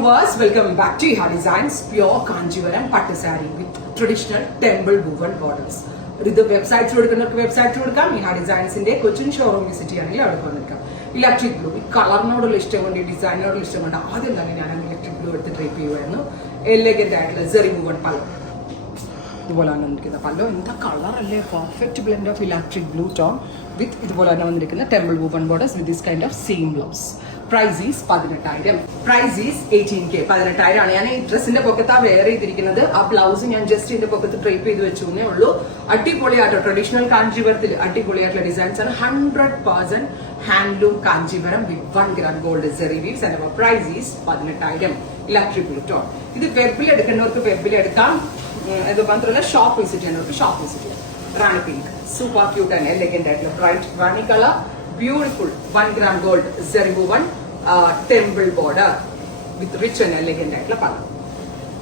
Welcome back to Iha Designs, pure Kanjivaram Pattu saree with traditional temple woven borders. ഇത് വെബ്സൈറ്റ്സിൽ എടുക്കുന്നവർക്ക് വെബ്സൈറ്റിൽ എടുക്കാം. Iha ഡിസൈൻസിന്റെ Cochin showroom visit ചെയ്യണമെങ്കിൽ അവിടെ വന്നിരിക്കാം. ഇലക്ട്രിക് ബ്ലൂ, ഈ കളറിനോടുള്ള ഇഷ്ടം കൊണ്ട്, ഈ ഡിസൈനോടുള്ള ഇഷ്ടം കൊണ്ട് ആദ്യം തന്നെ ഞാൻ ഇലക്ട്രിക് ബ്ലൂ എടുത്ത് ട്രൈപ്പ് ചെയ്യുമായിരുന്നു. എലഗന്റ് ആയിട്ടുള്ള സെറി വുവൺ പല്ലോ, ഇതുപോലെ തന്നെ വന്നിരിക്കുന്ന പല്ലോ. എന്താ കളർ അല്ലേ, perfect blend of electric blue tone with ഇതുപോലെ തന്നെ വന്നിരിക്കുന്ന temple woven borders with this kind of same blouse. Price is 18,000. Price is 18K. 18,000 ആണ്. ഞാൻ ഈ ഡ്രസ്സിന്റെ പൊക്കത്താ വെയർ ചെയ്തിരിക്കുന്നത്. ആ ബ്ലൗസ് ഞാൻ ജസ്റ്റ് ഇതിന്റെ പൊക്കത്ത് ട്രൈപ്പ് ചെയ്ത് വെച്ചേ ഉള്ളൂ. അടിപൊളിയായിട്ടോ ട്രഡീഷണൽ കാഞ്ചീപുരത്തിൽ അടിപൊളിയായിട്ടുള്ള ഡിസൈൻസ് ആണ്. 100% handloom Kanchipuram with 1 gram gold zari weaves. And price is 18,000. Electric blue tone. ഇത് വെബിൽ എടുക്കുന്നവർക്ക് വെബിൽ എടുക്കാം. ഇത് മാത്രമല്ല ഷോപ്പ് വിസിറ്റ് ചെയ്യുന്നവർക്ക് ഷോപ്പ് വിസിറ്റ് ചെയ്യാം. Rani pink, super cute and elegant ആയിട്ടുള്ള bright rani colour, beautiful 1 gram gold zari woven temple border with rich and elegant aayittulla color.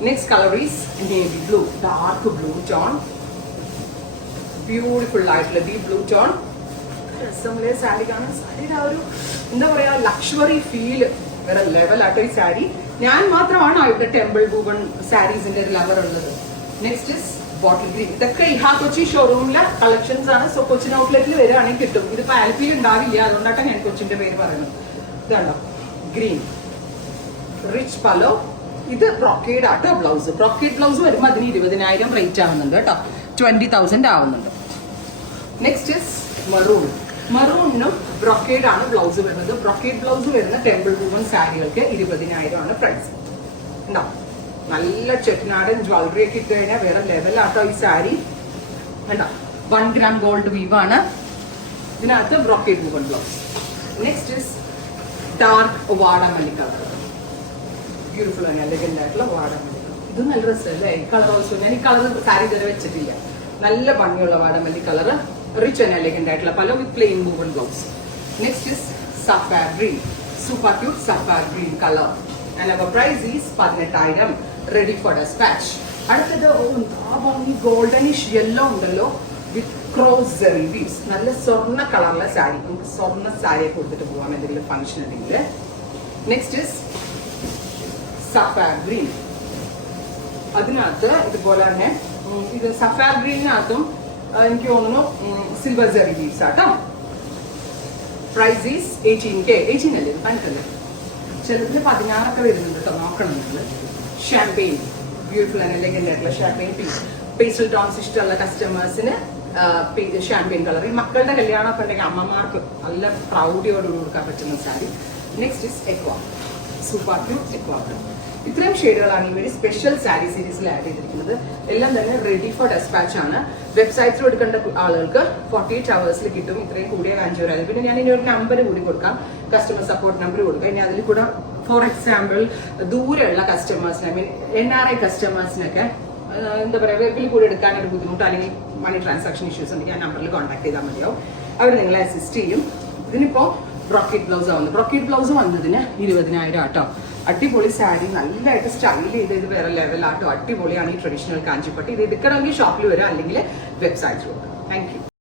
Next color is navy blue, dark blue tone, beautiful aayittulla deep blue tone. രസമുള്ള സാരി കാണാൻ, സാരിയുടെ ആ ഒരു എന്താ പറയാ luxury feel വേറെ level ആട്ടോ ഈ സാരി. ഞാൻ മാത്രമാണ് ഇവിടെ ടെമ്പിൾ വുവൺ സാരീസിന്റെ ഒരു ലവർ ഉള്ളത്. Next is bottle green. ഇതൊക്കെ ഇഹാ കൊച്ചി ഷോറൂമിലെ കളക്ഷൻസ് ആണ്. സോ കൊച്ചിൻ ഔട്ട്ലെറ്റിൽ വരികയാണെങ്കിൽ കിട്ടും. ഇത് ആലപ്പിയിൽ ഉണ്ടാവില്ല, അതുകൊണ്ടാണ് ഞാൻ കൊച്ചിന്റെ പേര് പറയുന്നത്. ഇതാണോ ഗ്രീൻ, റിച്ച് പലോ. ഇത് ബ്രോക്കേഡ് ആട്ടോ ബ്ലൗസ്. ബ്രോക്കേഡ് ബ്ലൗസ് വരുമ്പോൾ അതിന് 20,000 റേറ്റ് ആവുന്നുണ്ട് കേട്ടോ. 20,000 ആവുന്നുണ്ട്. Next is maroon. മറൂണിനും ബ്രോക്കേഡ് ആണ് ബ്ലൗസ് വരുന്നത്. ബ്രോക്കേഡ് ബ്ലൗസ് വരുന്ന ടെമ്പിൾ വുവൺ സാരികൾക്ക് 20,000 ആണ് പ്രൈസ്. ഉണ്ടാവും. നല്ല ചെട്ടിനാടൻ ജ്വല്ലറി ഒക്കെ ഇട്ട് കഴിഞ്ഞാൽ വേറെ ലെവലാട്ടോ ഈ സാരി. വേണ്ട 1 gram ഗോൾഡ് വീവാണ്. ഇതിനകത്ത് brocade woven blouse. Next is dark വാടാമല്ലി കളർ. ബ്യൂട്ടിഫുൾ ആണ്, എലഗന്റ് ആയിട്ടുള്ള വാടാമല്ലി കളർ. ഇത് നല്ല രസമല്ലേ ഈ കളർ. ഓൾസോ ഞാൻ ഈ കളർ സാരി ഇതുവരെ വെച്ചിട്ടില്ല. നല്ല ഭംഗിയുള്ള വാടാമല്ലി കളർ, റിച്ച് ആൻഡ് എലഗന്റ് ആയിട്ടുള്ള പല with plain woven blouse. Next is sapphire green, super cute sapphire green colour. And our price is 18,000. Ready for dispatch. അടുത്തത് ഭംഗി ഗോൾഡനിഷ് യെല്ലോ ഉണ്ടല്ലോ വിത്ത് ക്രോസ് സെറി വീവ്സ്. നല്ല സ്വർണ്ണ കളറിലെ സാരി. നമുക്ക് സ്വർണ്ണ സാരിയെ കൊടുത്തിട്ട് പോകാം എന്തെങ്കിലും ഫംഗ്ഷൻ ഉണ്ടെങ്കിൽ. Next is sapphire green. അതിനകത്ത് ഇതുപോലെ തന്നെ ഇത് സഫാർ ഗ്രീനിനകത്തും എനിക്ക് തോന്നുന്നു സിൽവർ സെറി വീവ്സ് ആട്ടോ. Price is 18K. 18 അല്ലേ ഇത് കണ്ടല്ലേ? ചിലതിന് 16 വരുന്നുണ്ട് കേട്ടോ, നോക്കണം നിങ്ങൾ. ഷാംപെയിൻ, ബ്യൂട്ടിഫുൾ ആൻഡ് എലഗന്റ് ആയിട്ടുള്ള ഷാംപെയിൻ പിങ്ക്. പേസ്റ്റൽ ടോൺസ് ഇഷ്ടമുള്ള കസ്റ്റമേഴ്സിന് ഷാംപെയിൻ കളർ. ഈ മക്കളുടെ കല്യാണമൊക്കെ ഉണ്ടെങ്കിൽ അമ്മമാർക്ക് നല്ല പ്രൗഡിയോടുകൂടി കൊടുക്കാൻ പറ്റുന്ന sari. Next is aqua, super cute aqua. ഇത്രയും ഷെയ്ഡുകളാണ് ഈ ഒരു സ്പെഷ്യൽ സാരി സീരീസിൽ ആഡ് ചെയ്തിരിക്കുന്നത്. എല്ലാം തന്നെ റെഡി ഫോർ ഡെസ്പാച്ച് ആണ്. വെബ്സൈറ്റിൽ എടുക്കേണ്ട ആളുകൾക്ക് 48 hours കിട്ടും. ഇത്രയും കൂടിയ കാഞ്ചീപുരം. പിന്നെ ഞാൻ ഇനി ഒരു നമ്പർ കൂടി കൊടുക്കാം, കസ്റ്റമർ സപ്പോർട്ട് നമ്പർ കൊടുക്കാം. ഇനി അതിൽ കൂടെ ഫോർ എക്സാമ്പിൾ ദൂരെയുള്ള കസ്റ്റമേഴ്സിന്, ഐ മീൻ NRI കസ്റ്റമേഴ്സിനൊക്കെ എന്താ പറയുക വെബിൽ കൂടി എടുക്കാനൊരു ബുദ്ധിമുട്ട് അല്ലെങ്കിൽ മണി ട്രാൻസാക്ഷൻ ഇഷ്യൂസ് ഉണ്ടെങ്കിൽ ആ നമ്പറിൽ കോൺടാക്ട് ചെയ്താൽ മതിയാവും. അവർ നിങ്ങളെ അസിസ്റ്റ് ചെയ്യും. ഇതിനിപ്പോ ബ്രോക്കേഡ് ബ്ലൗസ് ആവുന്നത്. ബ്രോക്കേഡ് ബ്ലൗസ് വന്നതിന് 20,000 ആട്ടോ. അടിപൊളി സാരി, നല്ലതായിട്ട് സ്റ്റൈൽ ചെയ്ത് ഇത് വേറെ ലെവലാട്ടോ. അടിപൊളിയാണ് ഈ ട്രഡീഷണൽ കാഞ്ചിപ്പട്ടി. ഇത് എടുക്കണമെങ്കിൽ ഷോപ്പിൽ വരാം, അല്ലെങ്കിൽ വെബ്സൈറ്റിൽ വരാം. Thank you.